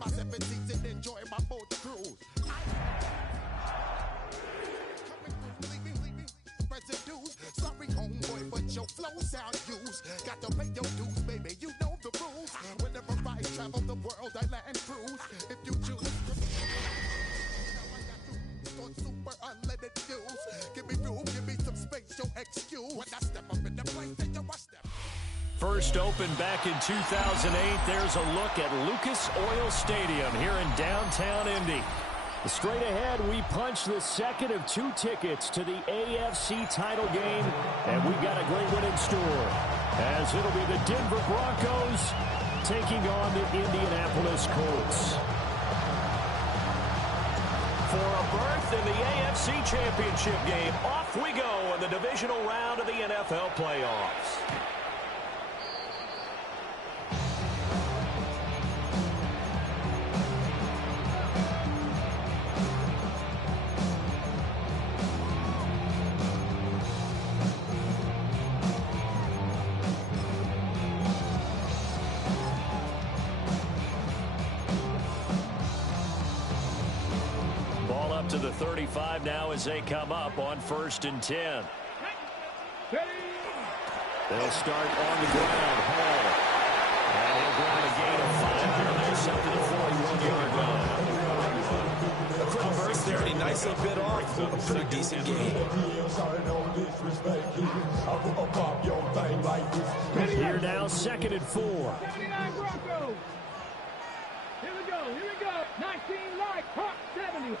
my 7 seats and enjoy my boat cruise. Coming through, leaving residues. Sorry, homeboy, but your flow sound used. Got to pay your dues, baby. You know the rules. Whenever I travel the world, I land cruise. If you choose. Super unleaded views. Give me room, give me some space, your excuse. When I step up in the place, then you watch them. First opened back in 2008. There's a look at Lucas Oil Stadium here in downtown Indy. Straight ahead, we punch the second of 2 tickets to the AFC title game, and we've got a great one in store, as it'll be the Denver Broncos taking on the Indianapolis Colts. For a berth in the AFC Championship game, off we go in the divisional round of the NFL playoffs. To the 35 now as they come up on 1st and 10. They'll start on the ground. Hall. And he'll grab a gain of 5 here. They're set to the 41-yard line. A quick burst there, and he nicely bit off a pretty decent gain. Here now, 2nd and 4. 79 Broncos. Here we go. 19 like Hawk 70.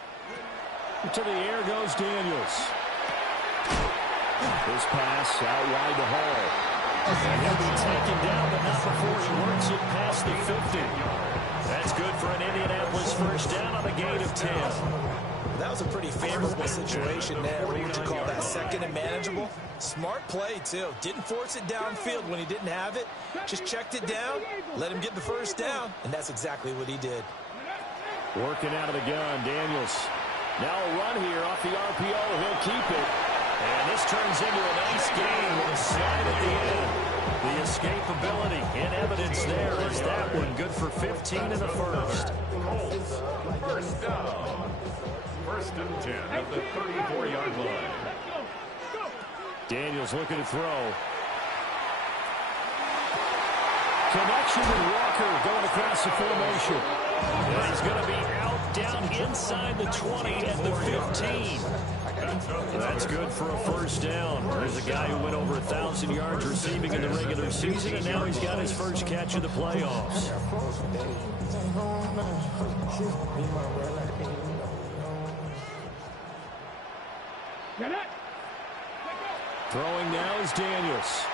To the air goes Daniels. His pass out wide to Hall. And he'll be taken down, but not before he works it past the 50. That's good for an Indianapolis first down on a gain of 10. That was a pretty favorable situation there. What would you call that? 2nd and manageable? Smart play, too. Didn't force it downfield when he didn't have it. Just checked it down, let him get the first down, and that's exactly what he did. Working out of the gun, Daniels. Now a run here off the RPO. He'll keep it. And this turns into a nice gain with a slide at the end. The escapability in evidence there is that one. Good for 15 in the first. First down. 1st and 10 at the 34-yard line. Daniels looking to throw. Connection with Walker going across the formation. And he's going to be out down inside the 20 at the 15. That's good for a first down. There's a guy who went over 1,000 yards receiving in the regular season, and now he's got his first catch of the playoffs. Throwing now is Daniels.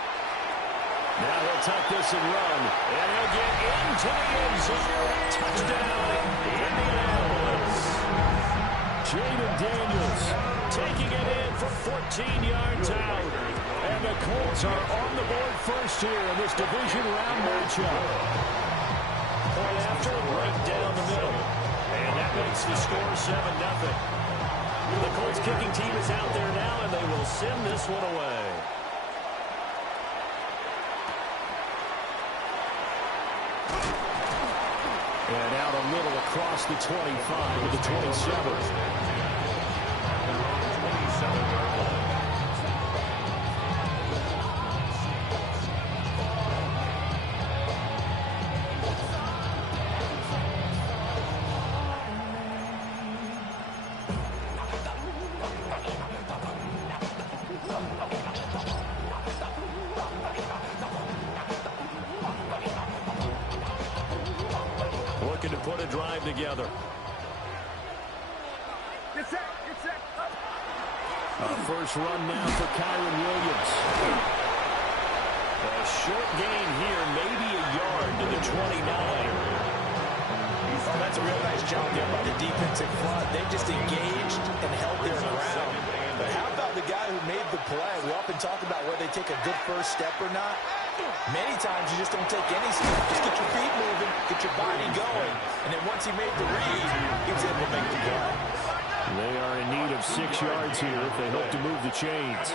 Now he'll tuck this and run, and he'll get into the end zone. Touchdown, Indianapolis. Jaden Daniels taking it in for 14 yards out. And the Colts are on the board first here in this division round matchup. Point after, right down the middle. And that makes the score 7-0. The Colts kicking team is out there now, and they will send this one away. And out a little across the 25 to the 27. Looking to put a drive together. First run now for Kyren Williams. A short gain here, maybe a yard to the 29. Oh, that's a real nice job there by the defensive front. They just engaged and held their ground. But how about the guy who made the play? We often talk about whether they take a good first step or not. Many times you just don't take any step. Just get your feet moving, get your body going. And then once he made the read, he was able to make the play. They are in need of 6 yards here if they hope to move the chains.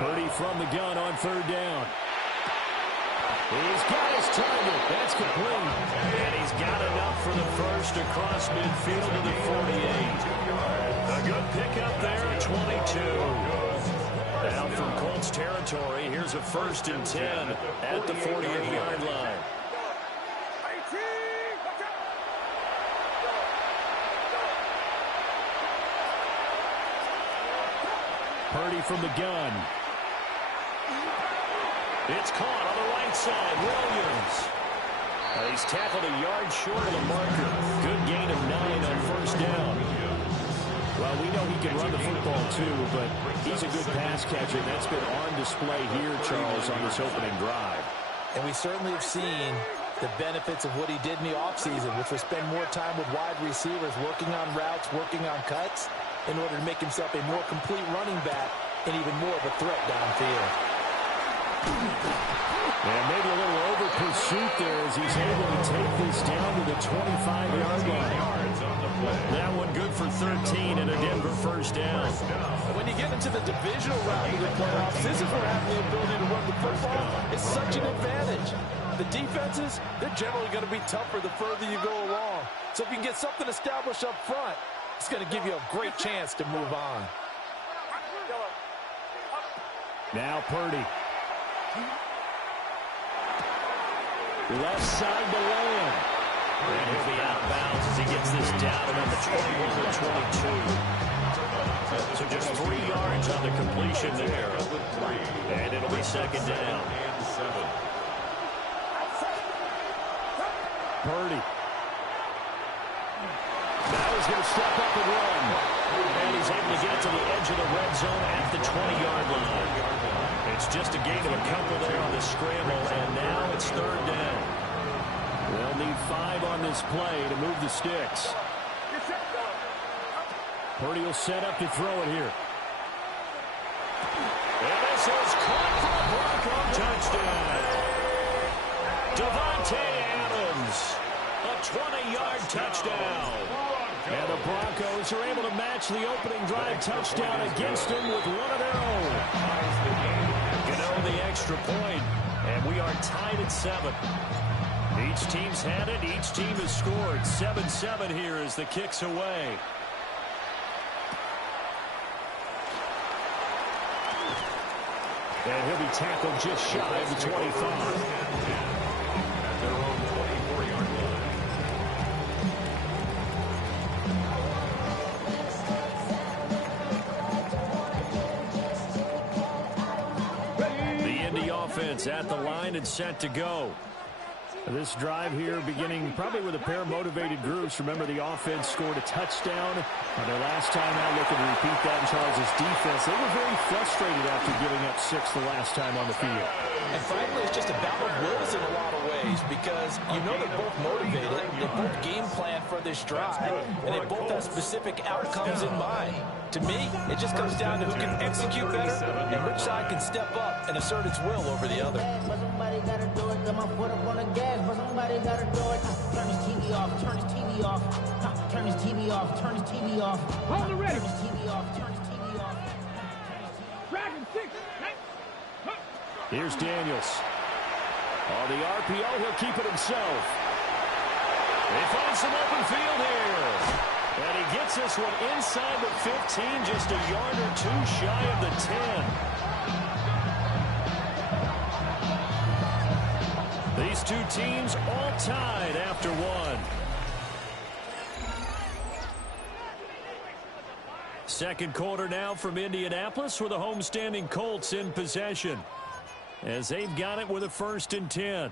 Purdy from the gun on third down. He's got his target. That's complete. And he's got enough for the just across midfield to the 48. A good pickup there at 22. Now from Colts territory, here's a 1st and 10 at the 48-yard line. Purdy from the gun. It's caught on the right side. Williams. He's tackled a yard short of the marker. Good gain of 9 on 1st down. Well, we know he can run the football too, but he's a good pass catcher. That's been on display here, Charles, on this opening drive. And we certainly have seen the benefits of what he did in the offseason, which was spend more time with wide receivers, working on routes, working on cuts, in order to make himself a more complete running back and even more of a threat downfield. And maybe a little over pursuit there as he's able to take this down to the 25-yard line. That one good for 13 and a Denver 1st down. When you get into the divisional round of the playoffs, this is where having the ability to run the football is such an advantage. The defenses, they're generally going to be tougher the further you go along. So if you can get something established up front, it's going to give you a great chance to move on. Now Purdy. Left side to Lamb. And he'll be out of bounds as he gets this down around the 21 or 22. So just 3 yards on the completion there. And it'll be 2nd down. Purdy. Now he's going to step up and run. And he's able to get to the edge of the red zone at the 20-yard line. It's just a gain of a couple there on the scramble, and now it's 3rd down. They'll need 5 on this play to move the sticks. Purdy will set up to throw it here. And this is caught for a Bronco touchdown. Davante Adams, a 20-yard touchdown. And the Broncos are able to match the opening drive touchdown against them with one of their own. The extra point, and we are tied at 7. Each team's had it. Each team has scored. 7-7 here as the kick's away. And he'll be tackled just shy of the 25. At the line and set to go. This drive here beginning probably with a pair of motivated groups. Remember, the offense scored a touchdown on their last time out. Looking to repeat that in Charles' defense. They were very frustrated after giving up 6 the last time on the field. And frankly, it's just a battle of wills in a lot of ways because you know they're both motivated. They both game plan for this drive, and they both have specific outcomes in mind. To me, it just comes down to who can execute better and which side can step up and assert its will over the other. But somebody gotta do it. Got my foot up on the gas, but somebody gotta do it. Turn his TV off. Turn his TV off. Turn his TV off. Turn his TV off. Hold it ready. Turn his TV off. Turn his TV off. Dragon 6. Here's Daniels. On the RPO, he'll keep it himself. They find some open field here. And he gets this one inside the 15, just a yard or 2 shy of the 10. These two teams all tied after 1. Second quarter now from Indianapolis with the homestanding Colts in possession, as they've got it with a 1st and 10.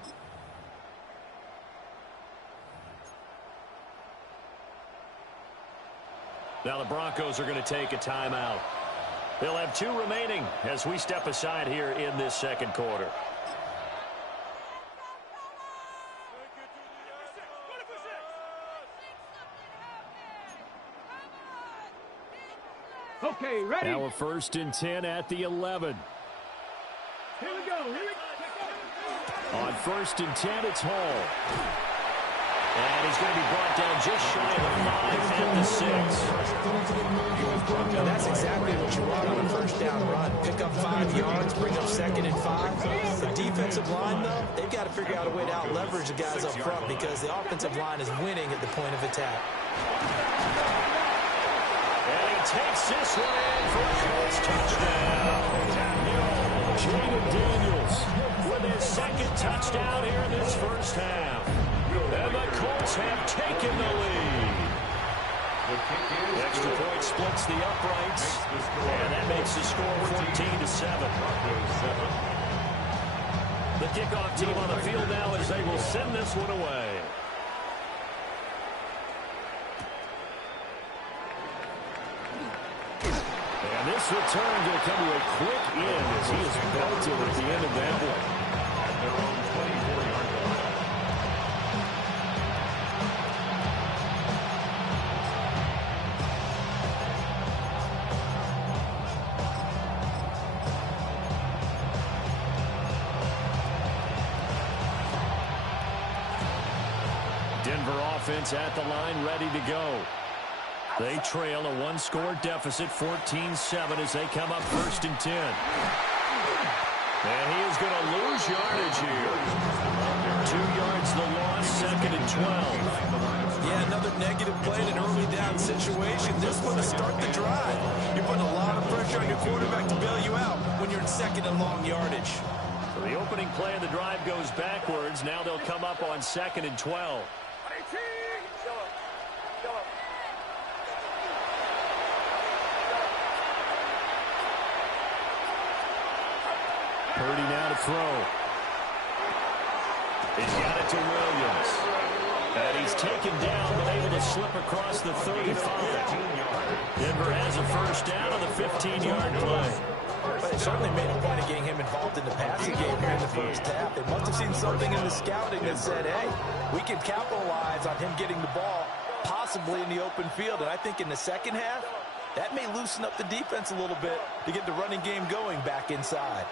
Now the Broncos are going to take a timeout. They'll have 2 remaining as we step aside here in this second quarter. Okay, ready? Now a 1st and 10 at the 11. Here we go. Here we go. On 1st and 10, it's Hall. And he's going to be brought down just shy of the 5 at the 6. Now that's exactly what you want on a first down run. Pick up 5 yards, bring up 2nd and 5. The defensive line, though, they've got to figure out a way to out-leverage the guys up front because the offensive line is winning at the point of attack. And he takes this one in for a Colts touchdown. Jaden Daniels with his 2nd touchdown here in this first half. And the Colts have taken the lead. The extra point splits the uprights, and that makes the score 14-7. The kickoff team on the field now as they will send this one away. And this return going to come to a quick end as he is belted at the end of that one. At their own 24-yard line. Denver offense at the line, ready to go. They trail a 1-score deficit, 14-7, as they come up 1st and 10. And he is going to lose yardage here. 2 yards the loss, 2nd and 12. Yeah, another negative play in an early down situation. This one to start the drive. You're putting a lot of pressure on your quarterback to bail you out when you're in 2nd and long yardage. So the opening play of the drive goes backwards. Now they'll come up on 2nd and 12. Purdy now to throw. He's got it to Williams. And he's taken down, but able to slip across the 35. Denver has a first down on the 15-yard play. But they certainly made a point of getting him involved in the passing game here in the first half. They must have seen something in the scouting that said, hey, we can capitalize on him getting the ball possibly in the open field. And I think in the second half, that may loosen up the defense a little bit to get the running game going back inside.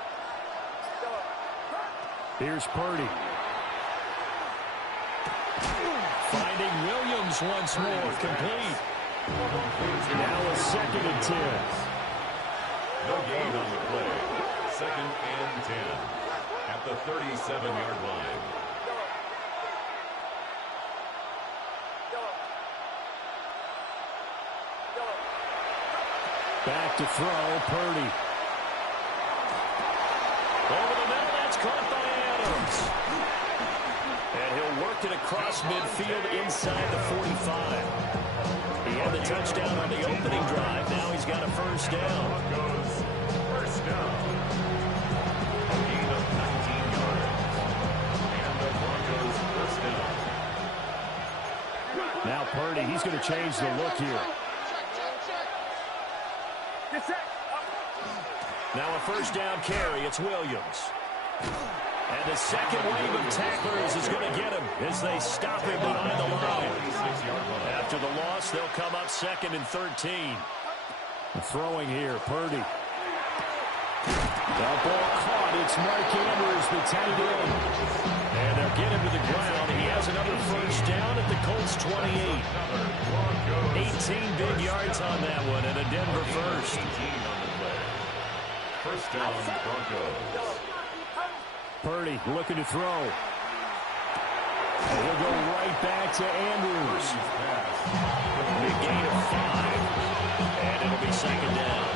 Here's Purdy. Finding Williams once more, complete. Now a 2nd and 10. No gain on the play. 2nd and 10 at the 37-yard line. Back to throw, Purdy. Over the middle, that's caught by Adams. And he'll work it across midfield inside the 45. He had the touchdown on the opening drive. Now he's got a first down. Broncos first down. A gain of 19 yards. And the Broncos first down. Now Purdy, he's going to change the look here. Now a first down carry. It's Williams. And the second wave of tacklers is going to get him as they stop him behind the line. After the loss, they'll come up 2nd and 13. Throwing here, Purdy. That ball caught. It's Mark Andrews, the tight end. And they'll get him to the ground. He has another first down at the Colts 28. 18 big yards on that one, and a Denver first. First down, Broncos. Purdy looking to throw. And he'll go right back to Andrews. Big gain of 5. And it'll be 2nd down.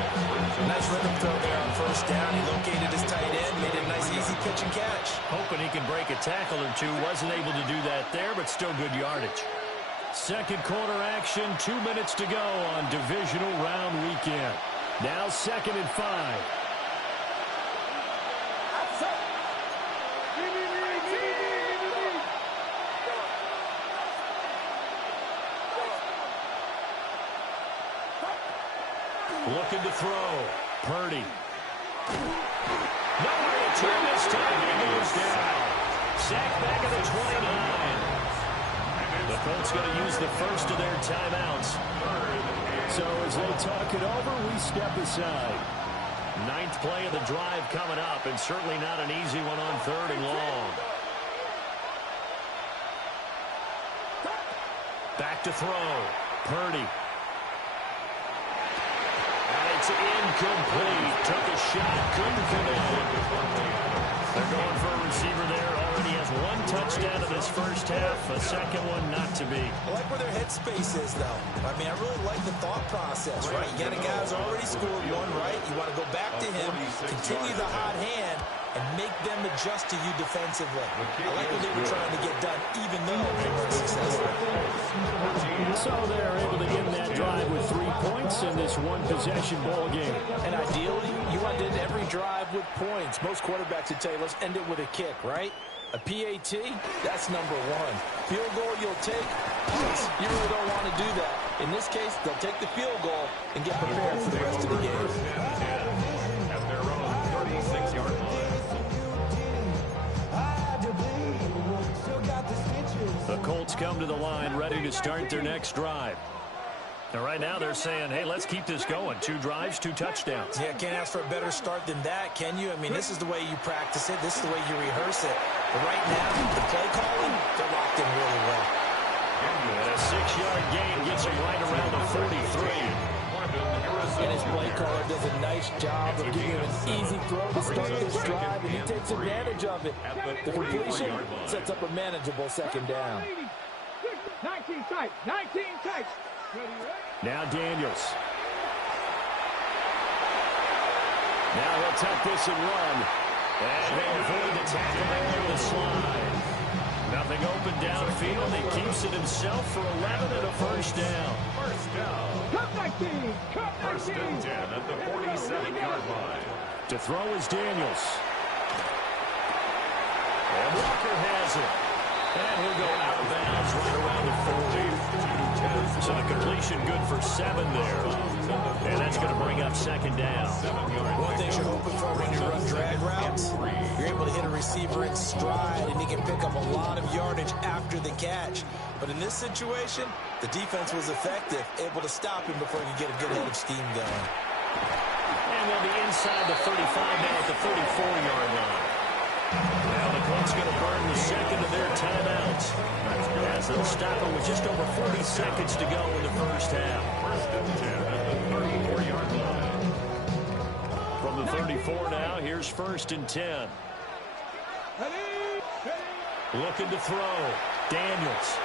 Nice rhythm throw there on first down. He located his tight end, made it a nice easy pitch and catch. Hoping he can break a tackle or two. Wasn't able to do that there, but still good yardage. Second quarter action, 2 minutes to go on divisional round weekend. Now 2nd and 5. Looking to throw. Purdy. Nowhere to turn this time. He goes down. Sacked back at the 29. The Colts going to use the first of their timeouts. So as they talk it over, we step aside. 9th play of the drive coming up, and certainly not an easy one on 3rd and long. Back to throw. Purdy. And it's incomplete. Took a shot. Couldn't connect. They're going for a receiver there. Already has one touchdown in this first half. A second one not to be. I like where their headspace is, though. I mean, I really like the thought process, right? You got a guy who's already scored one, right? You want to go back to him, continue the hot hand, and make them adjust to you defensively. I like what they were trying to get done, even though they weren't successful. So they're able to end that drive with 3 points in this one-possession ball game. And ideally, you want to end every drive with points. Most quarterbacks would tell you, let's end it with a kick, right? A PAT, that's number one. Field goal you'll take, you really don't want to do that. In this case, they'll take the field goal and get prepared for the rest of the game. At their own 36-yard line. The Colts come to the line ready to start their next drive. And right now they're saying, hey, let's keep this going. 2 drives, 2 touchdowns. Yeah, can't ask for a better start than that, can you? I mean, this is the way you practice it. This is the way you rehearse it. But right now, the play calling, they're locked in really well. And a 6-yard gain gets him right around the 43. And his play caller does a nice job of giving him an easy throw to start this drive, and he takes advantage of it. The completion sets up a manageable second down. 19 tight, 19 tight. Now Daniels. Now he'll tuck this and run. And they avoid the tackle there with a slide. Nothing open downfield. He keeps it himself for 11 and a first down. First down. Cut 19, cut 19. First and 10 at the 47-yard line. To throw is Daniels. And Walker has it. And he'll go out of bounds right around the 40. So the completion good for 7 there. And that's going to bring up second down. One thing you're hoping for when you run drag routes, you're able to hit a receiver in stride, and he can pick up a lot of yardage after the catch. But in this situation, the defense was effective, able to stop him before he could get a good head of steam going. And they'll be inside the 35 now at the 34-yard line. Now the Colts going to burn the second of their timeouts. As they'll stop it with just over 40 seconds to go in the first half. First and 10 at the 34-yard line. From the 34 now, here's first and 10. Looking to throw. Daniels.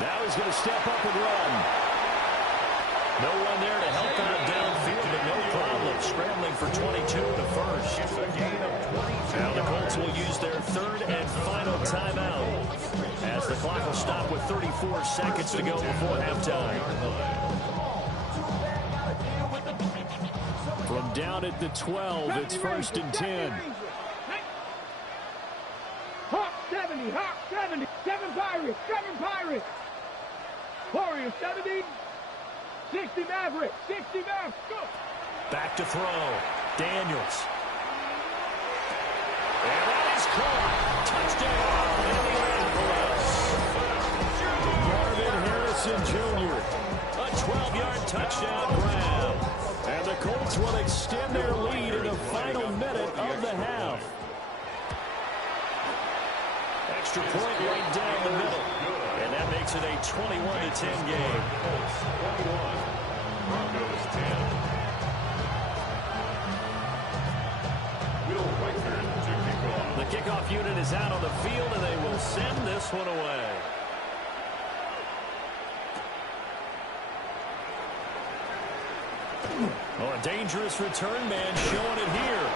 Now he's going to step up and run. No one there to help out downfield, but no problem. Scrambling for 22 and a first. It's a gain of 22. Now the Colts will use their third and final timeout as the clock will stop with 34 seconds to go before halftime. From down at the 12, it's first and 10. Hawk 70, Hawk 70. 7 Pirates, 7 Pirates. Warriors 70. 60 Mavericks, 60 Mavericks. Go. Back to throw. Daniels. And that is caught. Touchdown, Indianapolis. Marvin Harrison Jr. A 12-yard touchdown grab. And the Colts will extend their lead in the final minute of the half. Extra point right down the middle. And that makes it a 21-10 game. Colts 21. Broncos 10. Will Reichard to kick off. The kickoff unit is out on the field, and they will send this one away. Oh, a dangerous return man showing it here.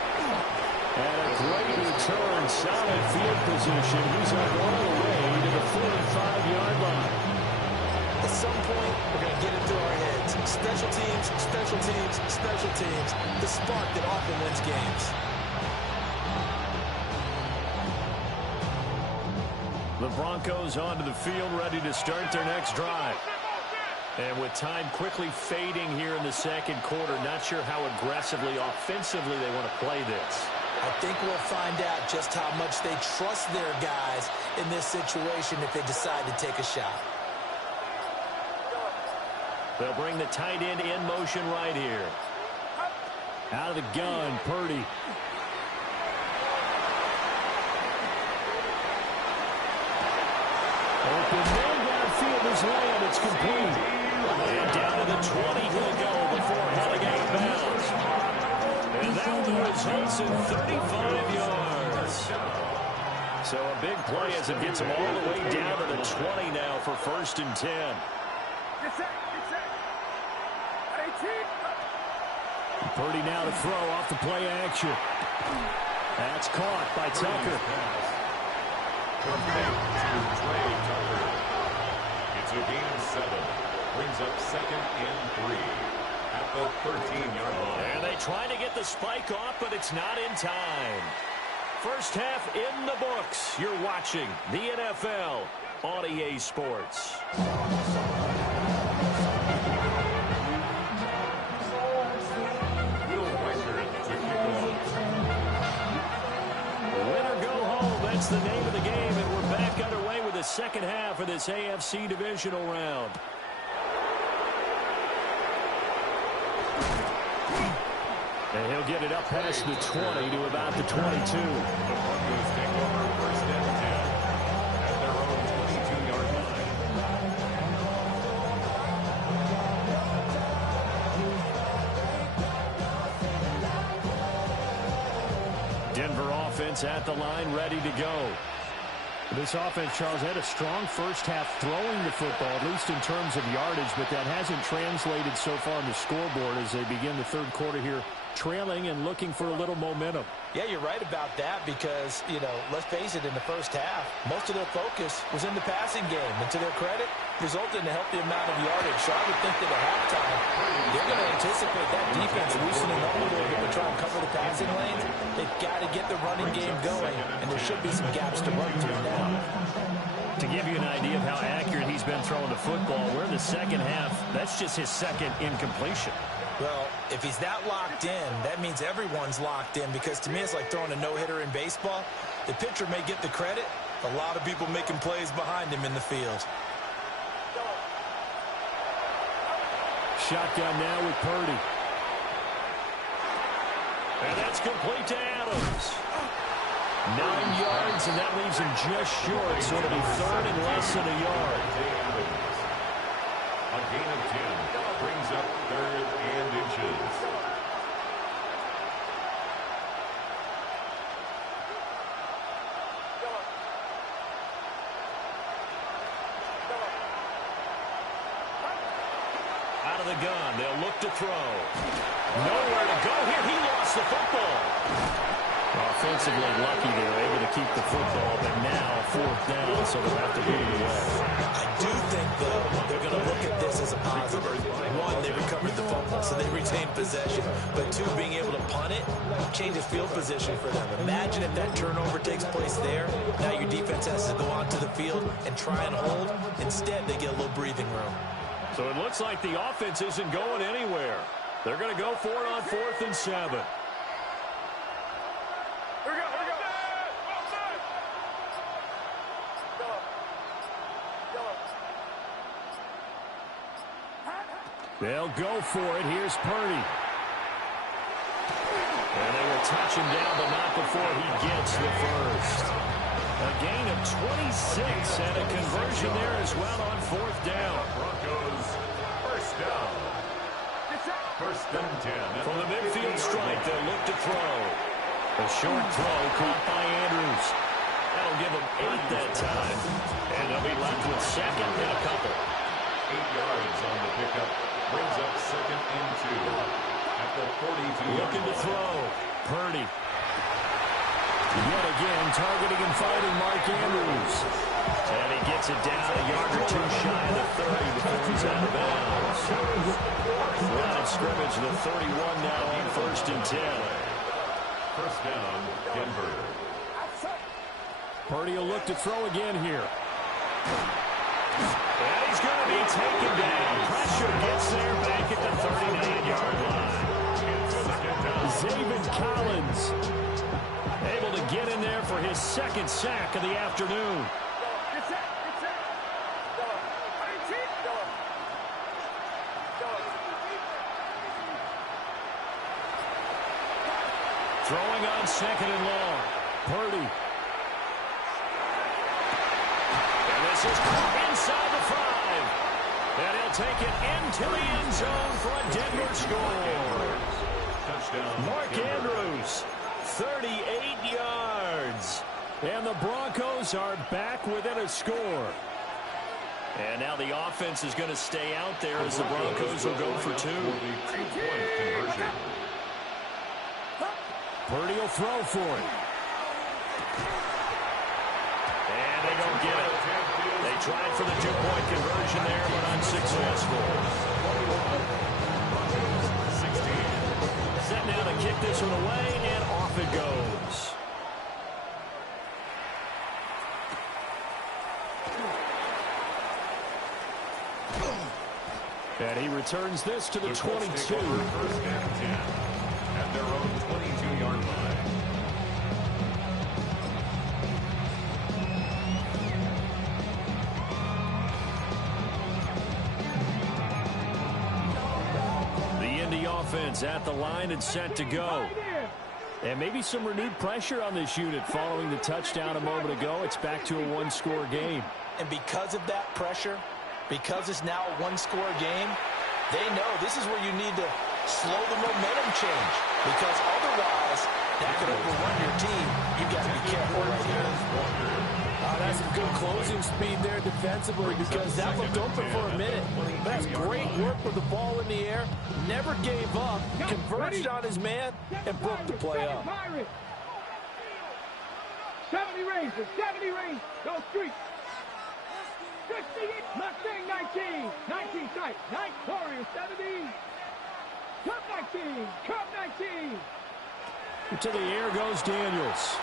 And a great return, solid field position. He's up all the way to the 45-yard line. At some point, we're going to get into our heads. Special teams, special teams, special teams. The spark that often wins games. The Broncos onto the field, ready to start their next drive. And with time quickly fading here in the second quarter, not sure how aggressively, offensively they want to play this. I think we'll find out just how much they trust their guys in this situation if they decide to take a shot. They'll bring the tight end in motion right here. Out of the gun, Purdy. Open man midfield is land. It's complete. And down to the 20 he'll go before heading out of bounds. And that one results in 35 yards. So a big play as it gets him all the way down to the 20 now for 1st and 10. Purdy now to throw off the play action. That's caught by Tucker. It's a gain of 7. Brings up 2nd and 3 at the 13-yard line. And they try to get the spike off, but it's not in time. First half in the books. You're watching the NFL on EA Sports. That's the name of the game, and we're back underway with the second half of this AFC divisional round. And he'll get it up past the 20 to about the 22. The Broncos take over 1st and 10 at their own 22-yard line. Denver offense at the line, ready to go. This offense, Charles, had a strong first half throwing the football, at least in terms of yardage, but that hasn't translated so far on the scoreboard as they begin the third quarter here, trailing and looking for a little momentum. Yeah, you're right about that because, let's face it, in the first half, most of their focus was in the passing game. And to their credit, resulted in a healthy amount of yardage. So I would think that at halftime, they're going to anticipate that defense loosening up a little bit to try and cover the passing lanes. They've got to get the running game going, and there should be some gaps to run to now. To give you an idea of how accurate he's been throwing the football, we're in the second half. That's just his second incompletion. Well, if he's that locked in, that means everyone's locked in because to me it's like throwing a no-hitter in baseball. The pitcher may get the credit. A lot of people making plays behind him in the field. Shotgun now with Purdy. And that's complete to Adams. 9 yards, and that leaves him just short, so it'll be 3rd and less than a yard. A gain of 10 brings up 3rd and inches. Out of the gun, they'll look to throw. Nowhere to go here. He lost the football. Offensively lucky they were able to keep the football, but now 4th down, so they'll have to move it away. I do think, though, they're going to look at this as a positive. One, they recovered the fumble, so they retained possession. But two, being able to punt it changes field position for them. Imagine if that turnover takes place there. Now your defense has to go onto the field and try and hold. Instead, they get a little breathing room. So it looks like the offense isn't going anywhere. They're going to go for it on 4th and 7. They'll go for it. Here's Purdy. And they will touch him down, but not before he gets the first. A gain of 26 and a conversion there as well on 4th down. Broncos, 1st down. 1st and 10. From the midfield stripe, they'll look to throw. A short throw caught by Andrews. That'll give them 8 that time. And they'll be left with 2nd and a couple. 8 yards on the pickup. Brings up 2nd and 2 at the 42. Looking to throw. Purdy. Yet again, targeting and fighting Mark Andrews. And he gets it down a yard or 2 shy of the 30 before he's out of bounds. Line of scrimmage, the 31 now on 1st and 10. 1st down, Denver. Purdy will look to throw again here. And he's going to be taken down. Pressure gets there back at the 39-yard line. Zaven Collins able to get in there for his 2nd sack of the afternoon. Throwing on 2nd and long. Purdy. And this is inside the 5. And he'll take it into the end zone for a Denver score. Mark Andrews, 38 yards. And the Broncos are back within a score. And now the offense is going to stay out there as the Broncos will go for 2. Purdy will throw for it. And they don't get it. They tried for the 2-point conversion there, but unsuccessful. Set now to kick this one away, and off it goes. And he returns this to the 22. First and 10 at their own 22-yard line. The Indy offense at the line and set to go. And maybe some renewed pressure on this unit following the touchdown a moment ago. It's back to a one-score game. And because of that pressure, because it's now a one-score game, they know this is where you need to slow the momentum change. Because otherwise, that could overrun your team. You've got to be careful right here. That's some good closing speed there defensively because that looked open for a minute. That's great work with the ball in the air. Never gave up, converged on his man, and broke the play up. 70 Rangers, 70 Rangers, go street. 60, Mustang 19, 19 tight, 9 Warriors 70, Cup 19, Cup 19. To the air goes Daniels.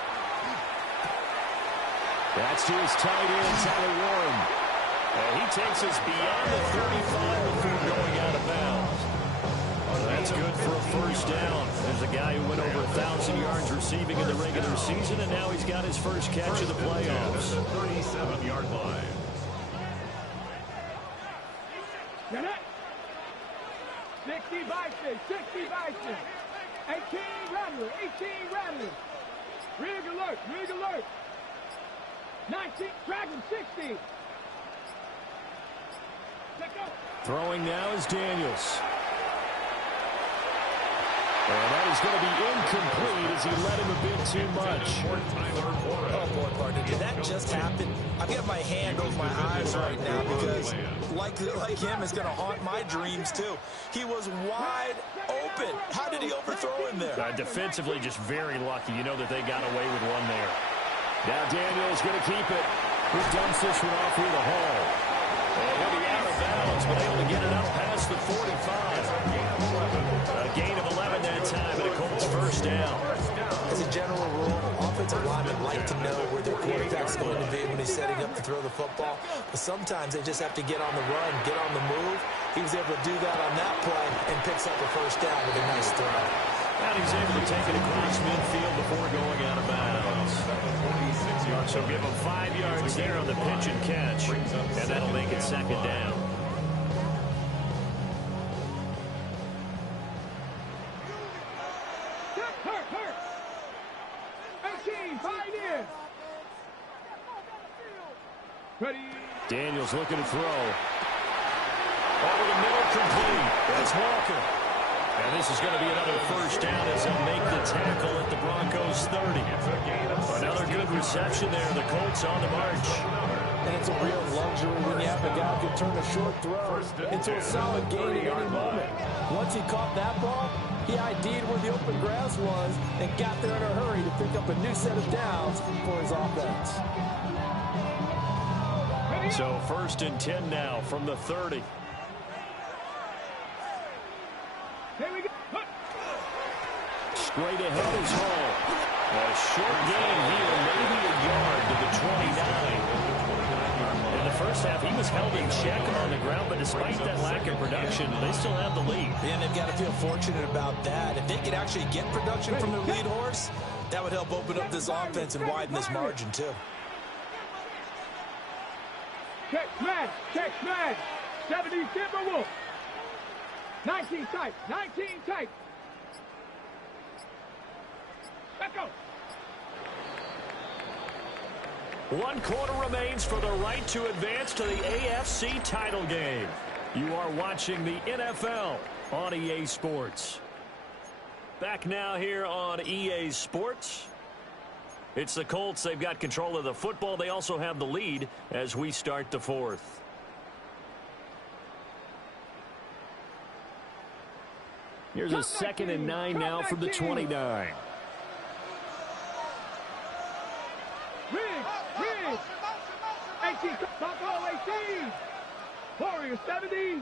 That's to his tight end, Tyler Warren. And he takes us beyond the 35 before going out of bounds. That's good for a first down. There's a guy who went over 1,000 yards receiving in the regular season, and now he's got his first catch of the playoffs. 37-yard line. Get it. 60 Bison, 60 Bison. 18 Rattler, 18 Rattler. Rig alert, rig alert. 19 Dragon, 60. Let go. Throwing now is Daniels. And that is going to be incomplete as he led him a bit too much. Oh, boy, partner, did that just happen? I've got my hand over my eyes right now because, like him, it's going to haunt my dreams, too. He was wide open. How did he overthrow him there? Defensively, just very lucky. You know that they got away with one there. Now Daniels going to keep it. He dumps this one off with a haul. And he'll be out of bounds, but able to get it up past the 45. A gain of 11 that time, and a Colts first down. As a general rule, offensive linemen like to know where their quarterback's going to be when he's setting up to throw the football. But sometimes they just have to get on the run, get on the move. He was able to do that on that play and picks up a first down with a nice throw. And he's able to take it across midfield before going out of bounds. So give him 5 yards there on the pitch and catch, and that'll make it second down. Hurt. 18, 5 in. Ready. Daniels looking to throw. Over the middle, complete. That's Walker. And this is going to be another first down as they'll make the tackle at the Broncos 30. Another good reception there. The Colts on the march. And it's a real luxury when you have a guy who can turn a short throw into a solid gain at any moment. Once he caught that ball, he ID'd where the open grass was and got there in a hurry to pick up a new set of downs for his offense. So first and 10 now from the 30. Here we go. Straight ahead is Hall. A short gain here, maybe a yard to the 29. In the first half, he was held in check on the ground, but despite that lack of production, they still have the lead. And they've got to feel fortunate about that. If they could actually get production from their lead horse, that would help open up this offense and widen this margin, too. Check man. 70 Timberwolf. 19 tight, 19 tight. Let's go. 1 quarter remains for the right to advance to the AFC title game. You are watching the NFL on EA Sports. Back now here on EA Sports. It's the Colts. They've got control of the football. They also have the lead as we start the fourth. Here's a 2nd and 9 now from the 29. Riggs. 18, top ball 18. Warriors 70.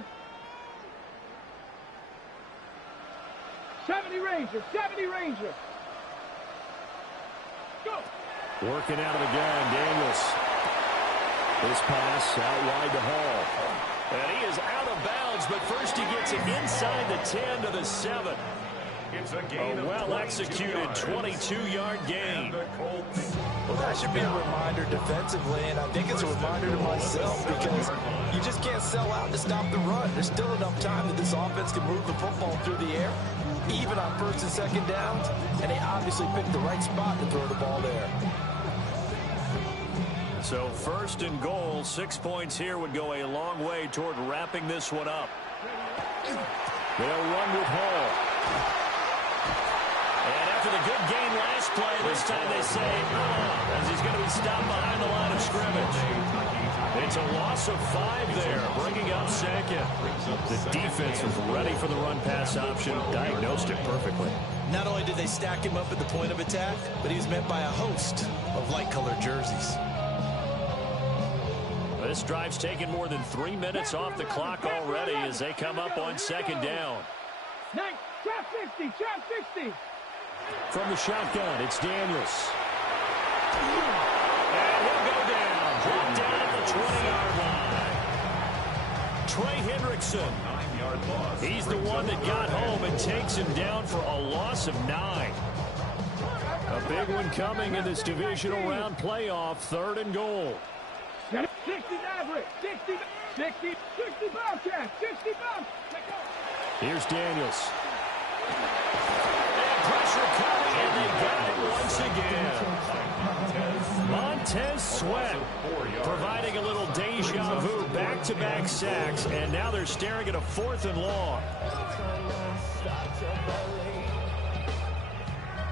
70 Rangers. Go. Working out of the gun, Daniels. This pass out wide to Hall. And he is out of bounds, but first he gets it inside the 10 to the 7. It's a well-executed 22-yard gain. Well, that should be a reminder defensively, and I think it's a reminder to myself because you just can't sell out to stop the run. There's still enough time that this offense can move the football through the air, even on 1st and 2nd downs, and they obviously picked the right spot to throw the ball there. So 1st and goal, 6 points here would go a long way toward wrapping this one up. They'll run with Hall. And after the good game last play, this time they say, as he's going to be stopped behind the line of scrimmage. It's a loss of 5 there, bringing up 2nd. The defense was ready for the run-pass option, diagnosed it perfectly. Not only did they stack him up at the point of attack, but he was met by a host of light-colored jerseys. This drive's taken more than 3 minutes off the clock already as they come up on 2nd down. Trap 60. From the shotgun, it's Daniels. And he'll go down. Dropped down at the 20-yard line. Trey Hendrickson. He's the one that got home and takes him down for a loss of 9. A big one coming in this divisional round playoff, 3rd and goal. 60 average. 60 Bobcats. 60 Bobcats. Here's Daniels. And pressure coming, and they got it once again. Montez Sweat providing a little deja vu, back-to-back sacks, and now they're staring at a 4th and long.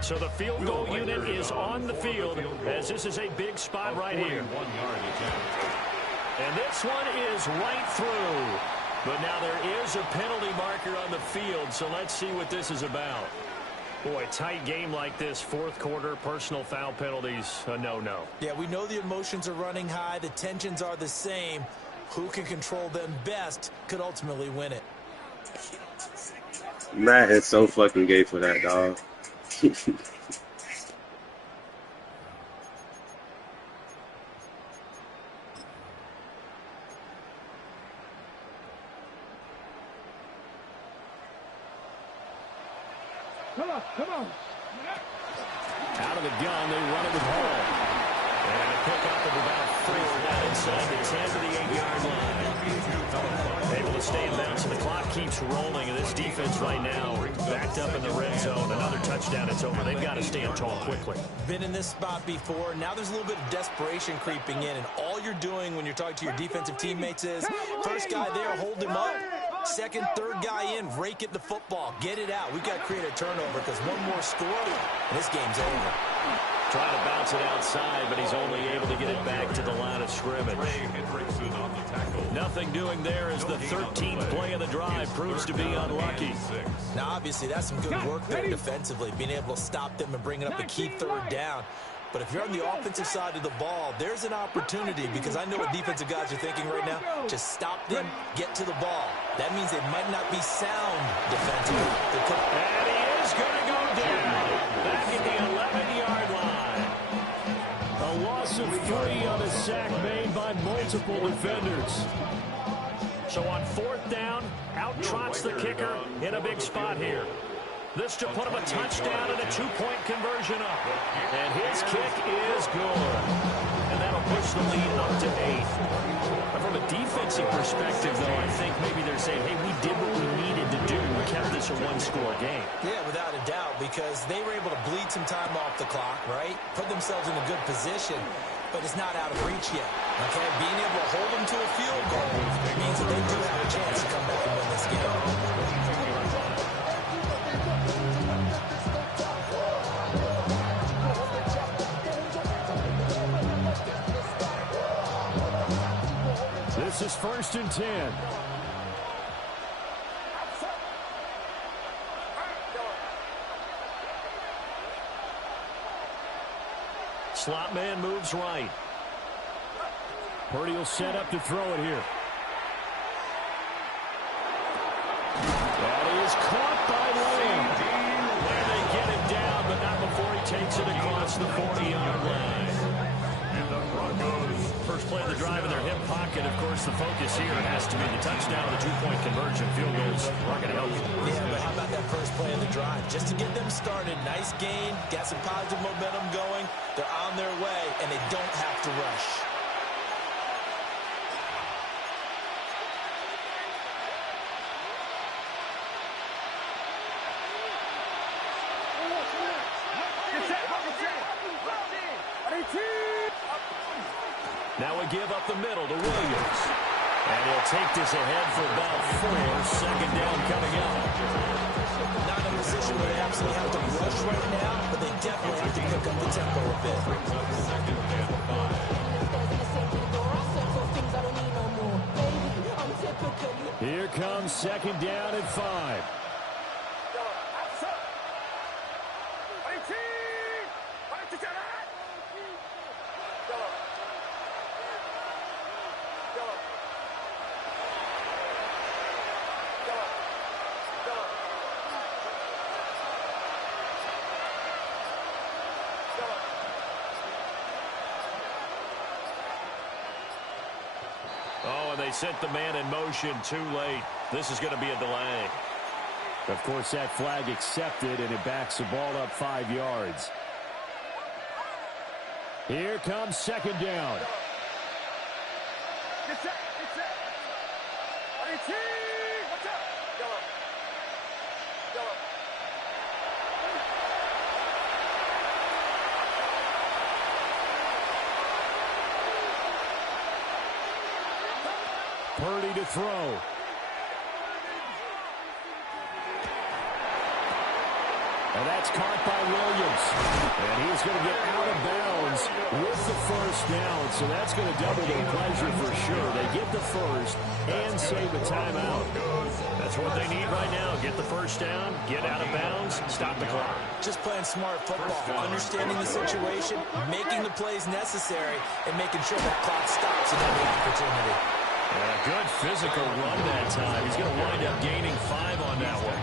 So the field goal unit is on the field as this is a big spot right here. And this one is right through. But now there is a penalty marker on the field, so let's see what this is about. Boy, tight game like this, 4th quarter, personal foul penalties, a no-no. Yeah, we know the emotions are running high. The tensions are the same. Who can control them best could ultimately win it. Matt is so fucking gay for that, dog. Come on. Out of the gun, they run it with Hall. And a pickup of about 4 down inside the 10 to the 8-yard line. Able to stay in bounds, so the clock keeps rolling, and this defense right now backed up in the red zone. Another touchdown, it's over. They've got to stand tall quickly. Been in this spot before. Now there's a little bit of desperation creeping in, and all you're doing when you're talking to your defensive teammates is, first guy there, hold him up. Second, third guy in, rake at the football. Get it out. We've got to create a turnover because one more score, and this game's over. Trying to bounce it outside, but he's only able to get it back to the line of scrimmage. Nothing doing there as the 13th play of the drive proves to be unlucky. Now, obviously, that's some good work there defensively, being able to stop them and bringing up a key 3rd down. But if you're on the offensive side of the ball, there's an opportunity because I know what defensive guys are thinking right now. Just stop them, get to the ball. That means they might not be sound defensively. And he is going to go down back at the 11-yard line. A loss of 3 on a sack made by multiple defenders. So on 4th down, out trots the kicker in a big spot here. This to put him a touchdown and a 2-point conversion up. And his kick is good. And that'll push the lead up to 8. But from a defensive perspective, though, I think maybe they're saying, hey, we did what we needed to do. We kept this a 1-score game. Yeah, without a doubt, because they were able to bleed some time off the clock, right? Put themselves in a good position, but it's not out of reach yet. Okay, being able to hold them to a field goal means that they do have a chance to This is 1st and 10. Slot man moves right. Purdy will set up to throw it here. That is caught by Lamb. And they get him down, but not before he takes it across the 40-yard line. And the Broncos. First play of the drive in their hip pocket. Of course, the focus here has to be the touchdown. The two-point conversion. Field goals are going to help you. Yeah, but how about that first play of the drive? Just to get them started. Nice gain. Got some positive momentum going. They're on their way, and they don't have to rush. Now we give up the middle to Williams. And he'll take this ahead for about 4. Second down coming up. Not in a position where they absolutely have to rush right now, but they definitely have to pick up the tempo a bit. Here comes 2nd down and 5. Oh, and they sent the man in motion too late. This is going to be a delay. Of course, that flag accepted, and it backs the ball up 5 yards. Here comes 2nd down. Purdy to throw. And that's caught by Williams. And he's going to get out of bounds with the first down. So that's going to double their pleasure for sure. They get the first and save a timeout. That's what they need right now. Get the first down, get out of bounds, stop the clock. Just playing smart football, understanding the situation, making the plays necessary, and making sure that clock stops at every opportunity. And a good physical run that time. He's going to wind up gaining 5 on that one.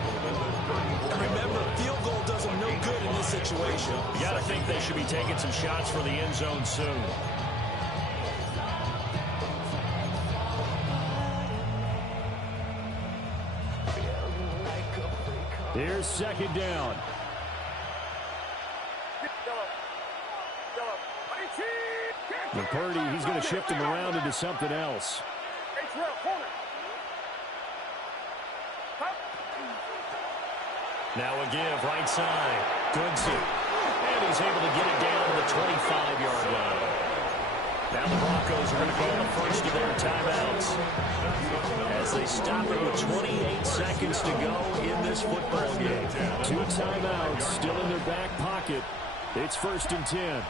And remember, field goal does them no good in this situation. You got to think they should be taking some shots for the end zone soon. Here's 2nd down. And Purdy, he's going to shift him around into something else. Now a give, right side. Goodson. And he's able to get it down to the 25-yard line. Now the Broncos are going to call the first of their timeouts as they stop it with 28 seconds to go in this football game. 2 timeouts still in their back pocket. It's 1st and 10.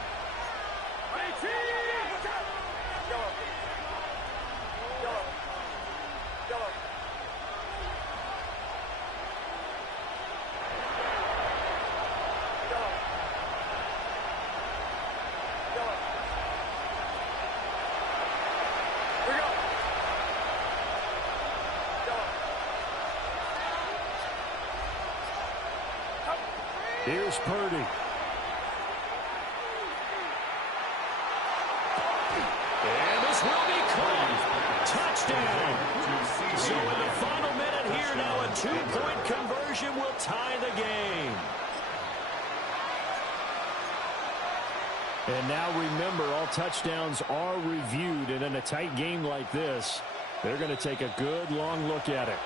Here's Purdy. And this will be caught. Touchdown. So in the final minute here now, a 2-point conversion will tie the game. And now remember, all touchdowns are reviewed, and in a tight game like this, they're going to take a good long look at it.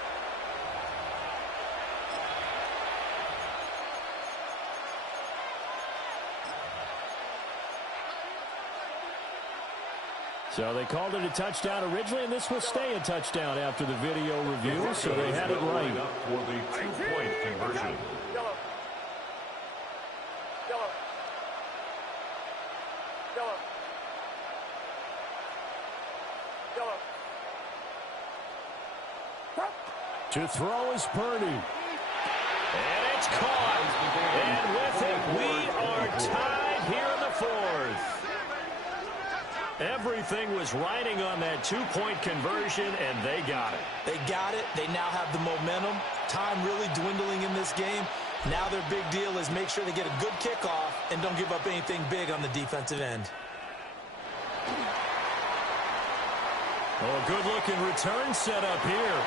So they called it a touchdown originally, and this will stay a touchdown after the video review, so they had it right. For the 2-point conversion. To throw is Purdy. And it's caught. And with it, we are tied here in the fourth. Everything was riding on that two-point conversion, and they got it. They got it. They now have the momentum. Time really dwindling in this game. Now their big deal is make sure they get a good kickoff and don't give up anything big on the defensive end. Oh, good-looking return set up here.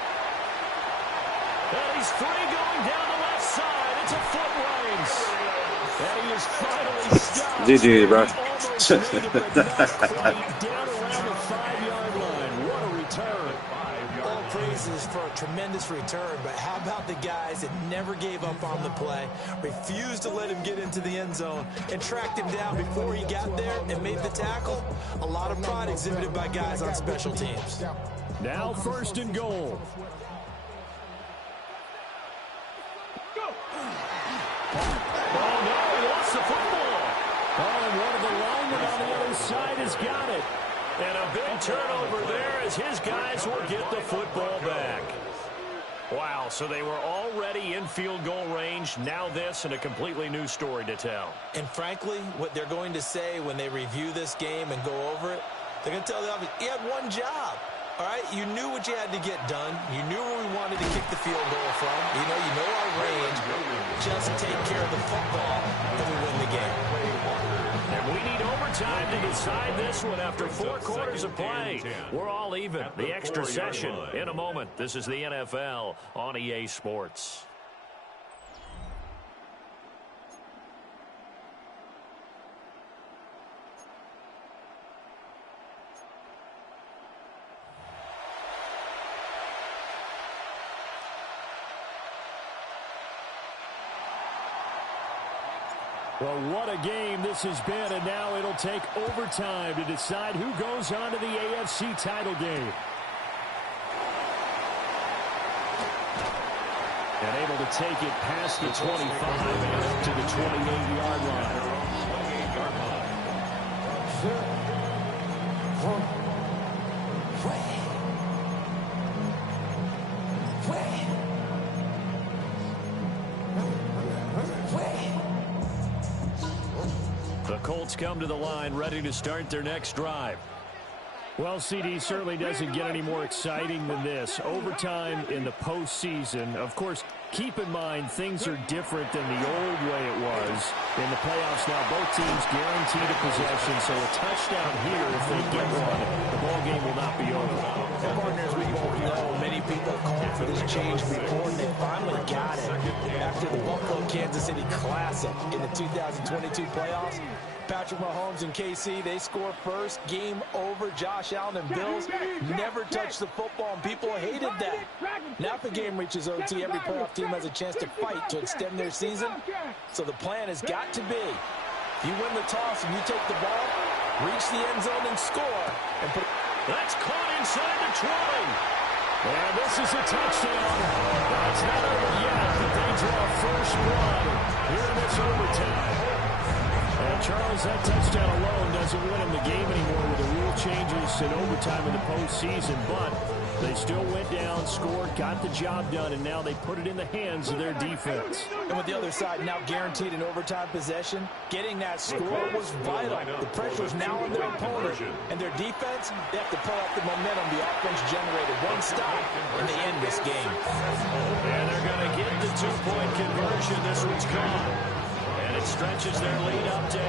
And he's free going down the left side. It's a foot race. And he is finally stopped. GG, bro. Almost made it, but not quite. Down around the 5-yard line. What a return. All praises for a tremendous return, but how about the guys that never gave up on the play, refused to let him get into the end zone, and tracked him down before he got there and made the tackle? A lot of pride exhibited by guys on special teams. Now 1st and goal. Oh, no, he lost the football. Oh, and one of the linemen on the other side has got it. And a big turnover there as his guys will get the football back. Wow, so they were already in field goal range. Now this and a completely new story to tell. And frankly, what they're going to say when they review this game and go over it, they're going to tell the offense, he had one job. All right, you knew what you had to get done. You knew where we wanted to kick the field goal from. You know our range. Just take care of the football, and we win the game. And we need overtime to decide this one after 4 quarters of play. We're all even. The extra session in a moment. This is the NFL on EA Sports. Well, what a game this has been, and now it'll take overtime to decide who goes on to the AFC title game. And able to take it past the 25 and up to the 28-yard line. The Colts come to the line ready to start their next drive. Well, CD certainly doesn't get any more exciting than this. Overtime in the postseason. Of course, keep in mind things are different than the old way it was. In the playoffs now, both teams guaranteed a possession, so a touchdown here, if they get one, the ball game will not be over. And partners, we both know many people called for this change before, and they finally got it. After the Buffalo-Kansas City Classic in the 2022 playoffs, Patrick Mahomes and KC, they score first. Game over. Josh Allen and Bills never touched the football, and people hated that. Now if the game reaches OT, every playoff team has a chance to fight to extend their season. So the plan has got to be, you win the toss and you take the ball, reach the end zone and score. And put. That's caught inside the 20. And this is a touchdown. That's not over yet, but they draw first blood here in this overtime. And Charles, that touchdown alone doesn't win him the game anymore with the rule changes in overtime in the postseason, but they still went down, scored, got the job done, and now they put it in the hands of their defense. And with the other side now guaranteed an overtime possession, getting that score was vital. The pressure is now on their opponent, and their defense, they have to pull out the momentum the offense generated. One stop, and they end this game. And they're going to get the two-point conversion. This one's gone. And it stretches their lead up to 8.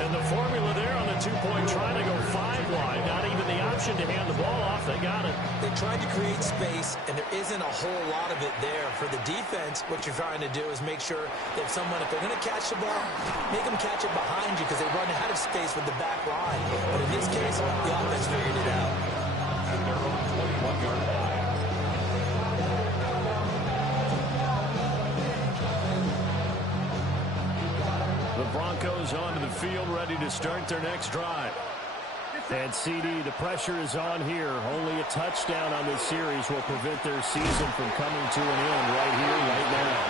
And the formula there on the two-point, trying to go 5 wide. Not even the option to hand the ball off. They got it. They tried to create space, and there isn't a whole lot of it there. For the defense, what you're trying to do is make sure that someone, if they're going to catch the ball, make them catch it behind you because they run out of space with the back line. But in this case, the offense figured it out. And they're on 21-yard line. The Broncos onto the field, ready to start their next drive. And CD, the pressure is on here. Only a touchdown on this series will prevent their season from coming to an end right here, right now.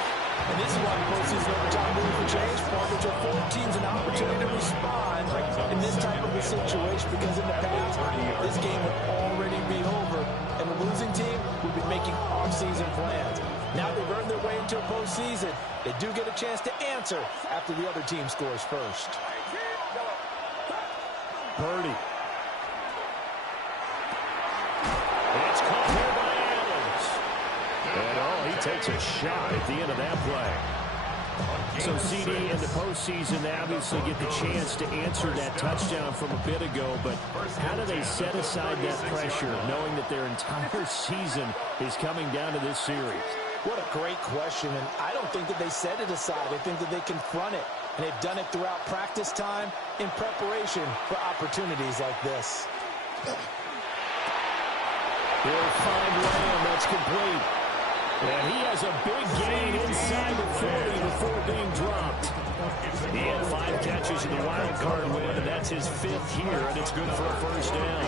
And this is why the postseason overtime rules will change. Partners are 4 teams an opportunity to respond in this type of a situation because in the past, this game would already be over. And the losing team would be making off-season season plans. Now they've earned their way into a postseason. They do get a chance to answer after the other team scores first. Purdy. It's caught here by Adams. And, he takes a shot at the end of that play. So CD in the postseason, they obviously get the chance to answer that touchdown from a bit ago, but how do they set aside that pressure knowing that their entire season is coming down to this series? What a great question, and I don't think that they set it aside. I think that they confront it, and they've done it throughout practice time in preparation for opportunities like this. He'll find Lamb. That's complete. And he has a big gain inside the 40 before being dropped. He had 5 catches in the wild card win, and that's his 5th here, and it's good for a first down.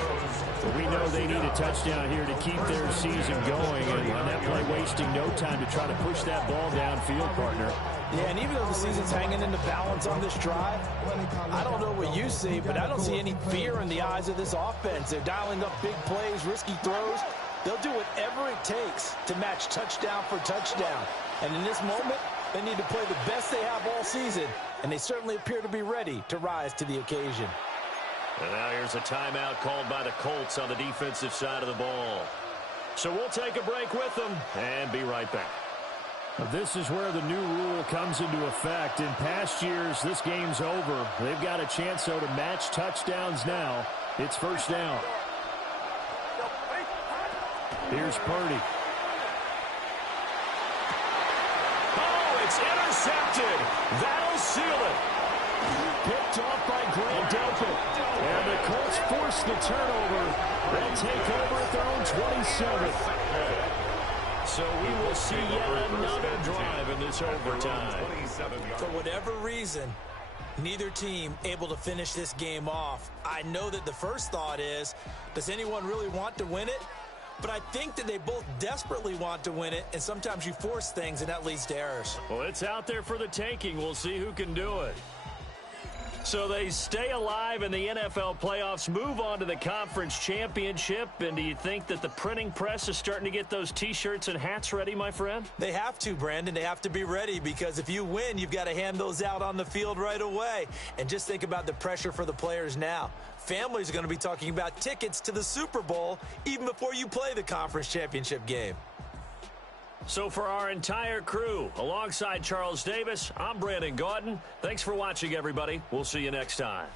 But we know they need a touchdown here to keep their season going, and on that play, wasting no time to try to push that ball downfield, partner. Yeah, and even though the season's hanging in the balance on this drive, I don't know what you see, but I don't see any fear in the eyes of this offense. They're dialing up big plays, risky throws. They'll do whatever it takes to match touchdown for touchdown. And in this moment, they need to play the best they have all season, and they certainly appear to be ready to rise to the occasion. And now here's a timeout called by the Colts on the defensive side of the ball. So we'll take a break with them and be right back. This is where the new rule comes into effect. In past years, this game's over. They've got a chance, though, to match touchdowns now. It's first down. Here's Purdy. Oh, it's intercepted. That'll seal it. Picked off by Grant Delpit. And the Colts force the turnover and take over at their own 27th. So we will see yet another drive in this overtime. For whatever reason, neither team able to finish this game off. I know that the first thought is, does anyone really want to win it? But I think that they both desperately want to win it, and sometimes you force things, and that leads to errors. Well, it's out there for the taking. We'll see who can do it. So they stay alive in the NFL playoffs, move on to the conference championship, and do you think that the printing press is starting to get those T-shirts and hats ready, my friend? They have to, Brandon. They have to be ready, because if you win, you've got to hand those out on the field right away. And just think about the pressure for the players now. Families are going to be talking about tickets to the Super Bowl even before you play the conference championship game. So for our entire crew, alongside Charles Davis, I'm Brandon Gaudin. Thanks for watching, everybody. We'll see you next time.